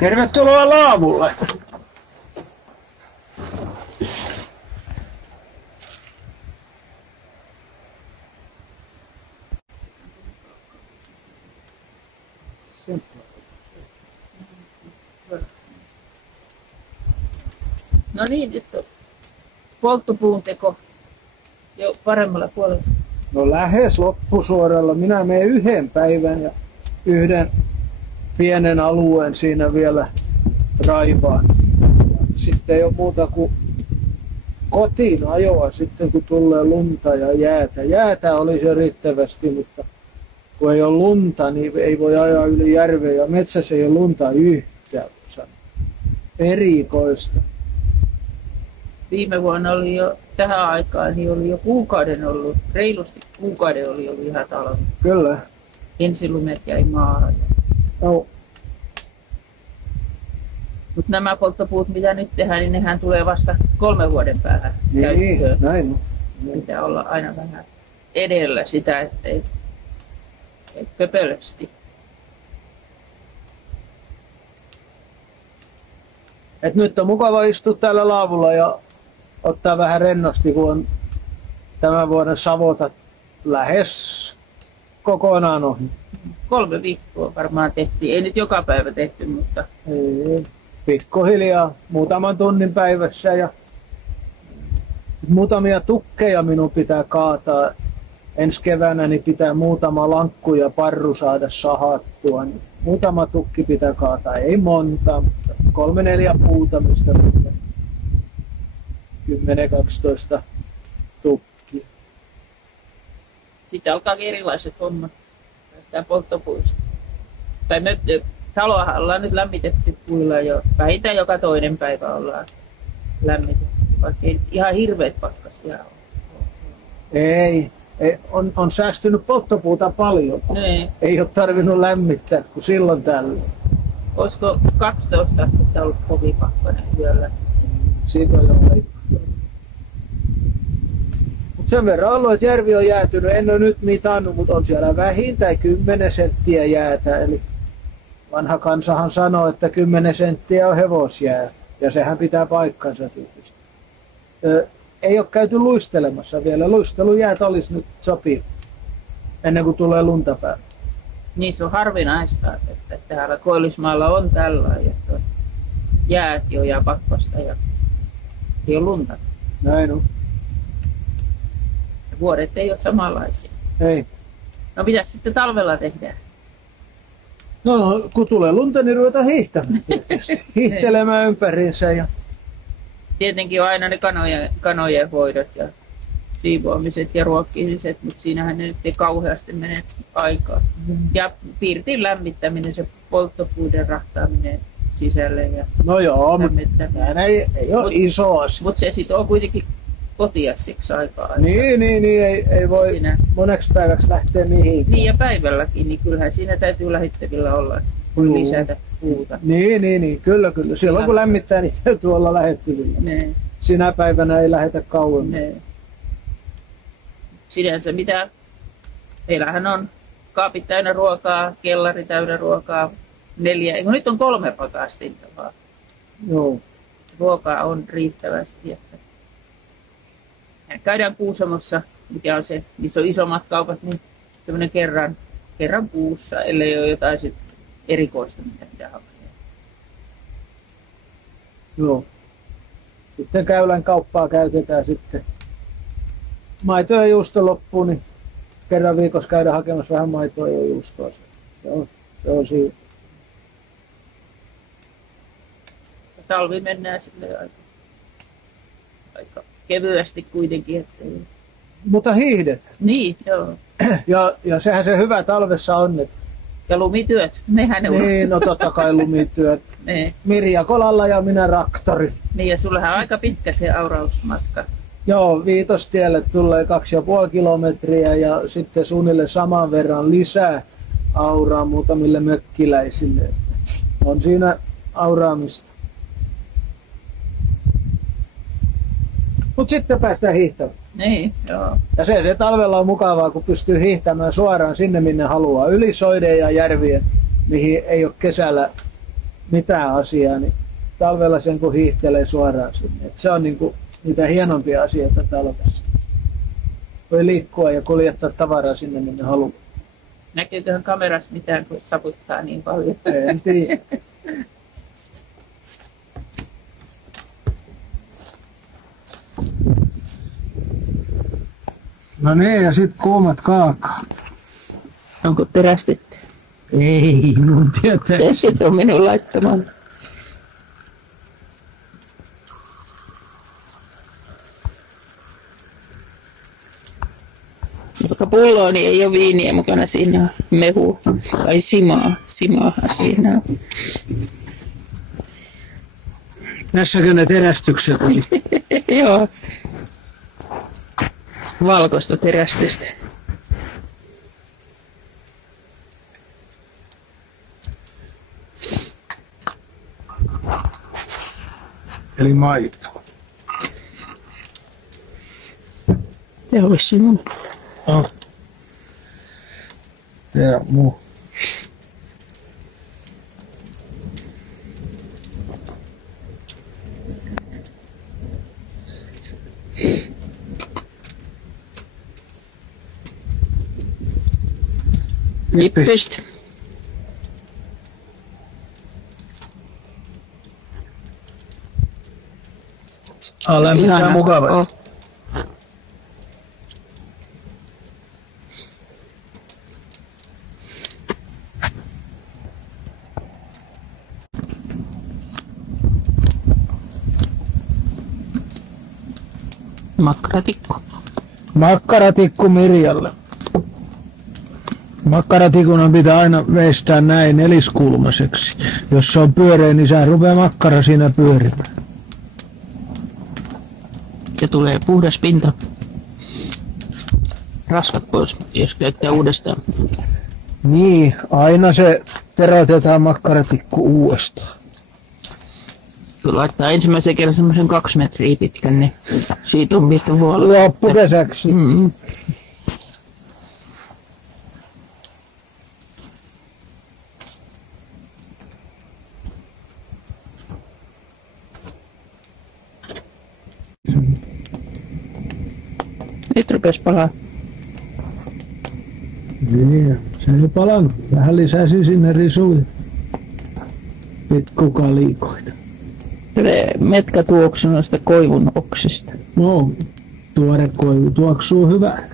Tervetuloa laavulle! No niin, nyt on polttopuun teko jo paremmalla puolella. No lähes loppusuoralla. Minä menen yhden päivän ja yhden pienen alueen siinä vielä raivaan. Sitten ei ole muuta kuin kotiin ajoa sitten kun tulee lunta ja jäätä. Jäätä olisi jo riittävästi, mutta kun ei ole lunta, niin ei voi ajaa yli järven ja metsässä ei ole lunta yhtään. Erikoista. Viime vuonna oli jo tähän aikaan, niin oli jo reilusti kuukauden oli jo ihan talvi. Kyllä. Ensilumet jäi maahan. No. Mutta nämä polttopuut, mitä nyt tehdään, niin nehän tulee vasta 3 vuoden päähän niin, käyttöön. näin on. Pitää olla aina vähän edellä sitä, ettei pöpölösti. Et nyt on mukava istua täällä laavulla ja ottaa vähän rennosti, kun on tämän vuoden savotat lähes kokonaan ohi. 3 viikkoa varmaan tehtiin. Ei nyt joka päivä tehty, mutta... Ei, pikkuhiljaa, muutaman tunnin päivässä ja muutamia tukkeja minun pitää kaataa. Ensi keväänä niin pitää muutama lankku ja parru saada sahattua. Niin muutama tukki pitää kaataa, ei monta, mutta 3-4 puuta, mistä 10-12 tukkia. Sitten alkaa erilaiset hommat tästä polttopuista. Tai taloa ollaan nyt lämmitetty puilla jo. Vähintään joka toinen päivä ollaan lämmitetty, vaikka ei ihan hirveät pakkasia ole. Ei. On säästynyt polttopuuta paljon. Ne. Ei ole tarvinnut lämmittää kuin silloin tällöin. Olisiko 12 astetta ollut kovin pakkanen yöllä? Siitä on jo aikaa. Sen verran ollut, että järvi on jäätynyt. En ole nyt mitannut, mutta on siellä vähintään 10 senttiä jäätä. Eli vanha kansahan sanoo, että 10 senttiä on hevosjää. Ja sehän pitää paikkansa tietysti. Ei ole käyty luistelemassa vielä. Luistelujäät olisi nyt sopiva ennen kuin tulee lunta päälle. Niin se on harvinaista, että täällä Koillismaalla on tällainen, että jäät jo ja pakkasta ja ei ole lunta. Näin on. Vuodet ei ole samanlaisia. Ei. No mitäs sitten talvella tehdään? No kun tulee lunta, niin ruvetaan hiihtämään tietysti. Hiihtelemään ympäriinsä. Ja... Tietenkin on aina ne kanojen hoidot ja siivoamiset ja ruokkimiset, mutta siinähän ne nyt ei kauheasti mene aikaa. Ja pirtin lämmittäminen, se polttopuiden rahtaaminen sisälle ja no joo, mutta ei ole iso asia. Mutta se sitten on kuitenkin kotia siksi aikaa. Niin, ei voi siinä... moneksi päiväksi lähteä mihinkään. Niin ja päivälläkin, niin kyllähän siinä täytyy lähittävillä olla, kun lisätä puuta. Niin, kyllä. Silloin kun lämmittää, niin täytyy olla lähettyvillä. Sinä päivänä ei lähetä kauemmas. Sinänsä mitä? Meillähän on kaapit täynnä ruokaa, kellari täynnä ruokaa, 4, eikö nyt on 3 pakastinta vaan. Joo. Ruokaa on riittävästi. Että käydään Kuusamossa, mikä on se, missä on isommat kaupat, niin semmoinen kerran kuussa, ellei ole jotain sit erikoista, mitä pitää hakea. Joo. Sitten Käylän kauppaa käytetään sitten. Maito ja juusto loppuu, niin kerran viikossa käydään hakemassa vähän maitoa ja juustoa. Se on siinä. Talvi mennään silleen aika kevyesti kuitenkin. Ettei... Mutta hiihdetään. Niin, joo. Ja sehän se hyvä talvessa on. Että... Ja lumityöt, nehän ne niin, no totta kai lumityöt. Mirja kolalla ja minä raktori. Niin ja sullehan on aika pitkä se aurausmatka. Joo, Viitostielle tulee 2,5 kilometriä ja sitten suunnilleen saman verran lisää auraa muutamille mökkiläisille. On siinä auraamista. Mutta sitten päästään hiihtämään. Niin, joo. Ja se talvella on mukavaa, kun pystyy hiihtämään suoraan sinne, minne haluaa. Yli soiden ja järvien, mihin ei ole kesällä mitään asiaa, niin talvella sen kun hiihtelee suoraan sinne. Et se on niinku niitä hienompia asioita talvessa. Voi liikkua ja kuljettaa tavaraa sinne, minne haluaa. Näkyyköhän kamerassa mitään, kun saputtaa niin paljon? En tiedä. No niin, ja sit kuumat kaakaat. Onko terästetty? Ei, mun tietää. Se on minun laittamaan. Vaikka pulloa, niin ei ole viiniä mukana, siinä on mehu tai simaa. Simaahan siinä on. Tässäkö ne terästykset oli? Joo. Valkoista terästystä. Eli maito. Se olisi sinun. Oh. Ja muu. Lippistä. Lämmittää mukava. Oh. Makkaratikku. Makkaratikku Mirjalle. Makkaratikuna pitää aina veistää näin neliskulmaiseksi. Jos se on pyöreä, niin sä rupeaa makkara siinä pyörimään. Ja tulee puhdas pinta. Rasvat pois, jos käyttää uudestaan. Niin, aina se terätetään makkaratikku uudestaan. Kun laittaa ensimmäisen kerran semmoisen 2 metriä pitkän, niin siitä on mitä vuolla. Loppukesäksi. Mm-hmm. Nyt rupesi palaa. Niin, se ei palannut. Vähän lisäsi sinne risuja. Pikkukalikoita. Tulee metkä tuoksu noista koivun oksista. No, tuore koivu tuoksuu hyvää.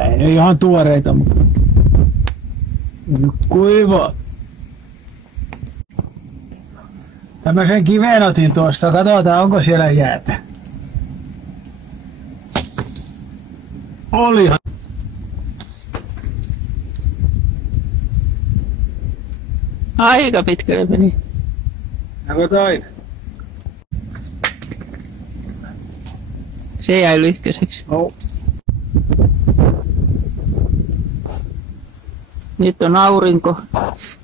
Ei ne ihan tuoreita, mutta kuiva. Tämmöisen kiveen otin tuosta. Katsotaan, onko siellä jäätä. Olihan. Aika pitkälle meni. Onko toinen? Se jäi lyhkäiseksi. No. Nyt on aurinko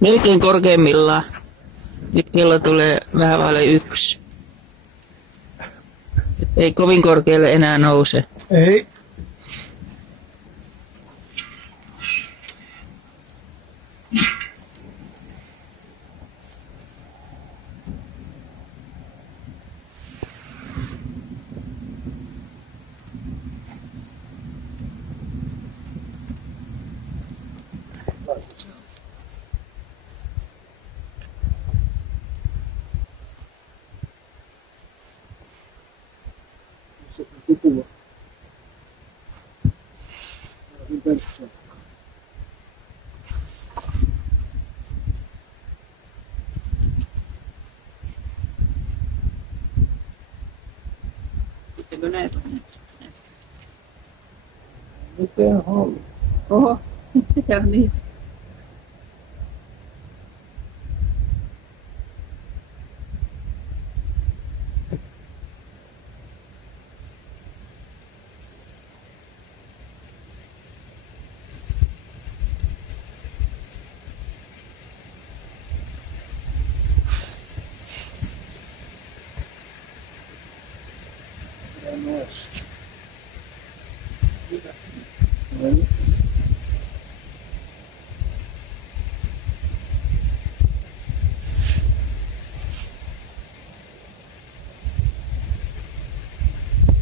melkein korkeimmillaan. Nyt kello tulee vähän vaille 1. Ei kovin korkealle enää nouse. Ei. Kupua. Pitääkö näitä? Miten haluaa? Oho, sitä on niin.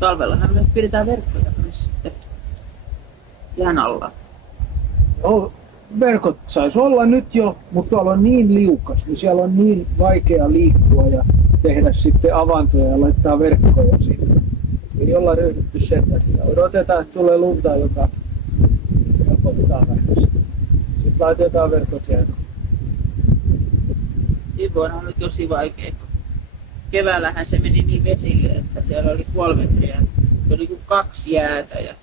talvellahan me pidetään verkkoja myös sitten jään alla. No, verkot saisi olla nyt jo, mutta tuolla on niin liukas, niin siellä on niin vaikea liikkua ja tehdä sitten avantoja ja laittaa verkkoja sinne. Ei olla ryhdytty sen takia. Odotetaan, että tulee lunta, joka helpottaa vähän. Sitten laitetaan verkot jäädä. Viime vuonna oli tosi vaikea. Keväällähän se meni niin vesille, että siellä oli 3 metriä. Se oli kuin 2 jäätä ja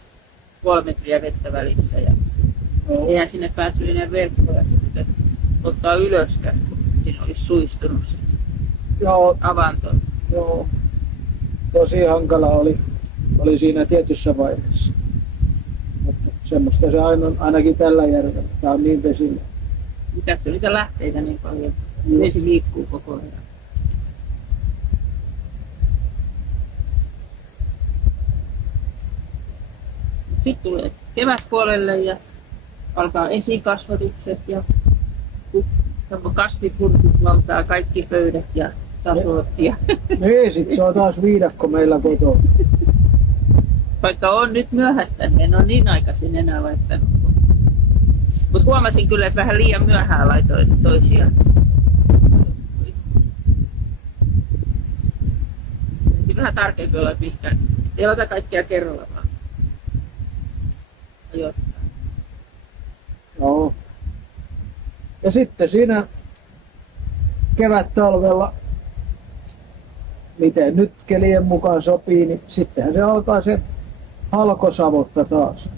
3 metriä vettä välissä. Ja eihän sinne päässyt enää verkkoja sitten ottaa ylöskään, kun siinä olisi suistunut sinne avantoon. Joo. Tosi hankala oli siinä tietyssä vaiheessa. Mutta semmoista se ainakin tällä järvellä. Tämä on niin vesillä. Tässä on niitä lähteitä niin paljon. Vesi liikkuu koko ajan. Sitten tulee kevätpuolelle ja alkaa esikasvatukset ja kasvipurkut valtaa kaikki pöydät ja tasot. Niin, sit se on taas viidakko meillä kotona. Vaikka on nyt myöhäistä, niin en ole niin aikaisin enää laittanut. Mutta huomasin kyllä, että vähän liian myöhään laitoin toisia. Vähän tarkempi olla mihinkään. Ei laita kaikkia kerralla vaan. Ajoittain. Joo. Ja sitten siinä kevät-talvella, miten nyt kelien mukaan sopii, niin sittenhän se alkaa se halkosavotta taas.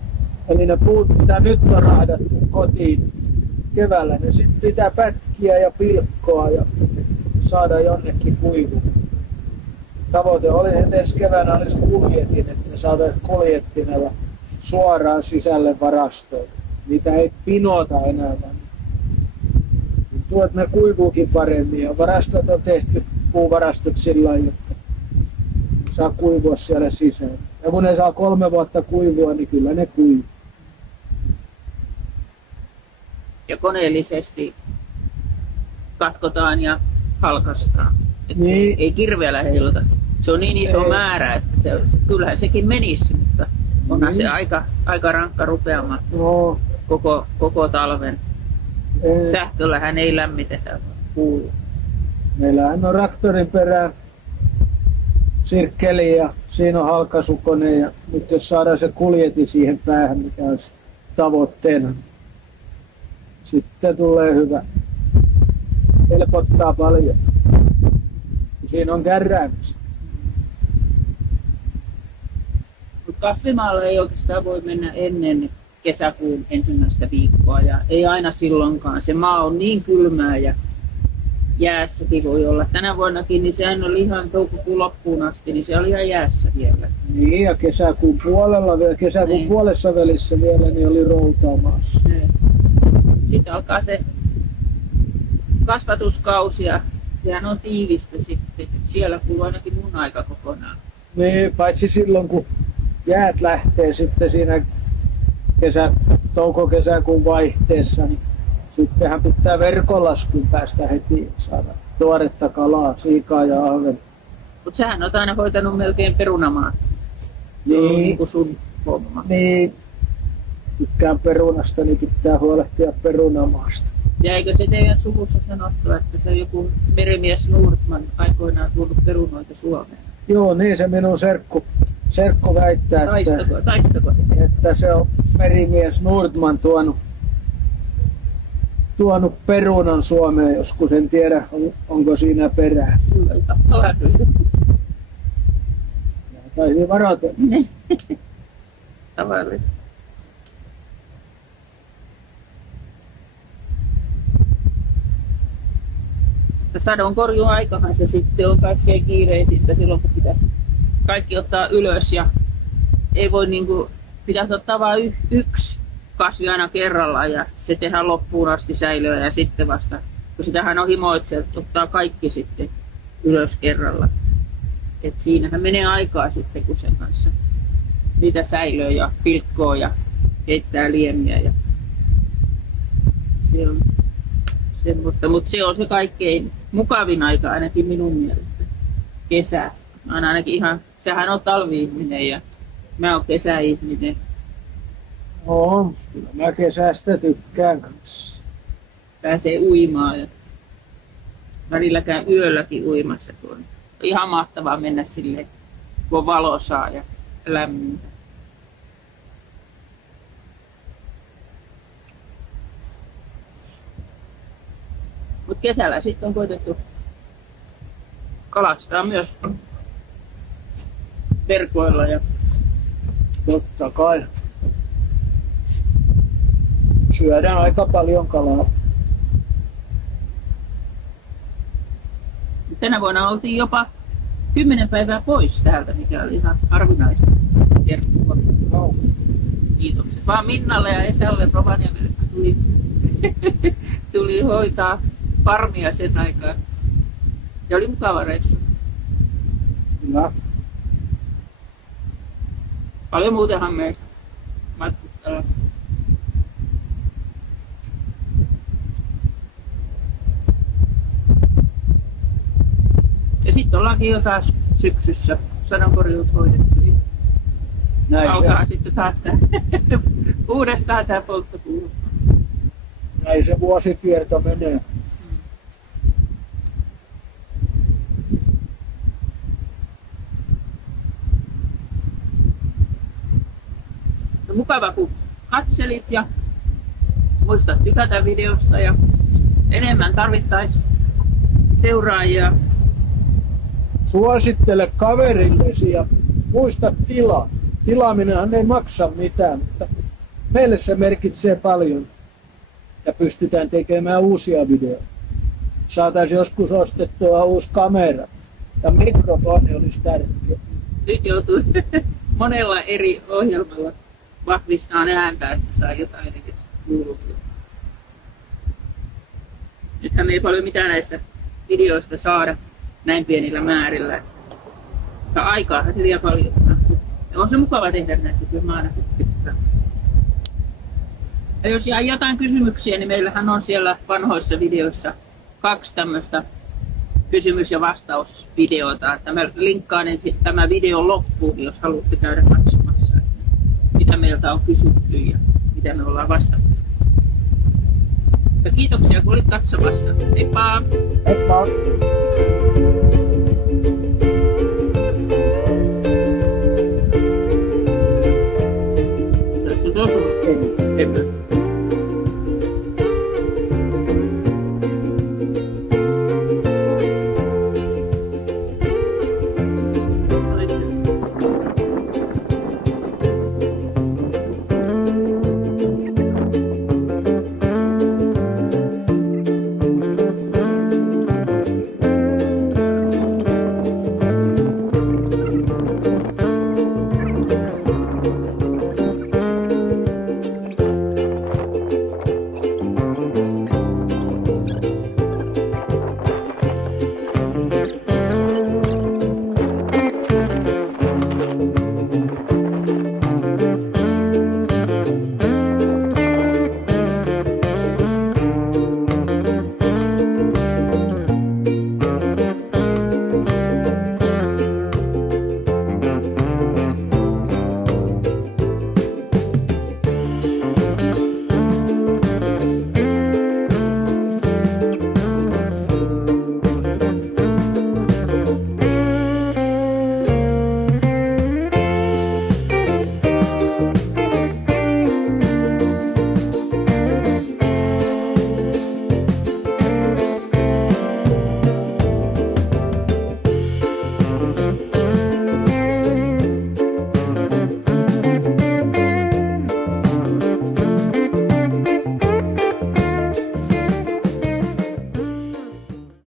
Eli ne puut, mitä nyt on rahdattu kotiin keväällä, niin sitten pitää pätkiä ja pilkkoa ja saada jonnekin kuivuun. Tavoite oli, että ensi keväänä olisi kuljetin, että me saataisiin kuljettimella suoraan sisälle varastoon. Niitä ei pinota enää, vaan tuot ne kuivuukin paremmin. Ja varastot on tehty, puuvarastot sillä lailla, että saa kuivua siellä sisään. Ja kun ne saa 3 vuotta kuivua, niin kyllä ne kuivuu. Ja koneellisesti katkotaan ja halkaistaan. Niin. Ei kirveellä heiluta. Se on niin iso määrä, että kyllähän sekin menisi, mutta onhan se aika rankka rupeama koko talven. Sähköllähän ei lämmitetä. Meillähän on traktorin perään sirkkeli ja siinä on halkaisukone ja nyt jos saadaan se kuljeti siihen päähän, mikä olisi tavoitteena, sitten tulee hyvä. Helpottaa paljon. Siinä on kärräämistä. Kasvimaalle ei oikeastaan voi mennä ennen kesäkuun 1. viikkoa ja ei aina silloinkaan. Se maa on niin kylmää ja jäässäkin voi olla. Tänä vuonnakin niin sehän oli ihan toukokuun loppuun asti, niin se oli ihan jäässä vielä. Niin ja kesäkuun puolella vielä, kesäkuun puolessa välissä vielä, niin oli routaa maassa. Sitten alkaa se kasvatuskausi ja sehän on tiivistä sitten. Siellä kuluu ainakin mun aika kokonaan. Niin, paitsi silloin kun jäät lähtee sitten siinä touko-kesäkuun vaihteessa, niin sittenhän pitää verkonlaskuun päästä heti saada tuoretta kalaa, siikaa ja ahven. Mutta sähän oot aina hoitanut melkein perunamaat. Niin kuin sun homma. Niin, tykkään perunasta, niin pitää huolehtia perunamaasta. Ja eikö se teidän suvussa sanottu, että se joku merimies Nordman aikoinaan tuonut perunoita Suomeen? Joo, niin se minun serkku väittää, että se on merimies Nordman tuonut perunan Suomeen joskus. En tiedä, onko siinä perää. Taisi varata. Tavallista. Sadon korjuun aikahan se sitten on kaikkein kiireisintä silloin, kun pitää kaikki ottaa ylös ja ei voi pitäisi ottaa vain yksi kasvi aina kerrallaan ja se tehdään loppuun asti säilöä ja sitten vasta, kun sitähän on himoitse, ottaa kaikki sitten ylös kerralla. Et siinähän menee aikaa sitten, kun sen kanssa niitä säilöä ja pilkkoo ja heittää liemiä ja se on semmoista, mutta se on se kaikkein mukavin aika ainakin minun mielestä. Kesä. Mä oon ainakin ihan Sähän on talvi-ihminen ja mä oon kesäihminen. On, kyllä mä kesästä tykkään kanssa. Pääsee uimaan ja välillä käyn yölläkin uimassa. Kun on ihan mahtavaa mennä silleen, kun on valosaa ja lämmintä. Mut kesällä sitten on koitettu kalastaa myös verkoilla ja Totta kai. Syödään aika paljon kalaa. tänä vuonna oltiin jopa 10 päivää pois täältä, mikä oli ihan harvinaista. No. Kiitokset vaan Minnalle ja Esalle Rovaniemelle, tuli hoitaa farmia sen aikaa. Ja oli mukava reissu. Kyllä. Paljon muutenhan me matkustellaan. Ja sitten ollaankin jo taas syksyssä. Sadonkorjuut hoidettiin. Alkaa sitten taas tää uudestaan tää polttopuu. Näin se vuosikierto menee. No, mukava kun katselit ja muistat tykätä videosta ja enemmän tarvittaisiin seuraajia. Suosittele kaverillesi ja muista tilaa. Tilaaminenhan ei maksa mitään, mutta meille se merkitsee paljon ja pystytään tekemään uusia videoita. Saataisiin joskus ostettua uusi kamera ja mikrofoni olisi tärkeä. Nyt joutuu monella eri ohjelmalla vahvistaa ääntä, että saa jotain kuulua. Nythän me ei paljon mitään näistä videoista saada näin pienillä määrillä. Ja aikaahan se vie paljon. On se mukava tehdä näitä, kyllä mä aina tykkään. Ja jos jää jotain kysymyksiä, niin meillähän on siellä vanhoissa videoissa 2 tämmöistä kysymys- ja vastausvideota. Että mä linkkaan tämä video loppuun, jos haluatte käydä katsomassa, mitä meiltä on kysytty ja mitä me ollaan vastattu. Ja kiitoksia kun olit katsomassa. Heippa! Heippa!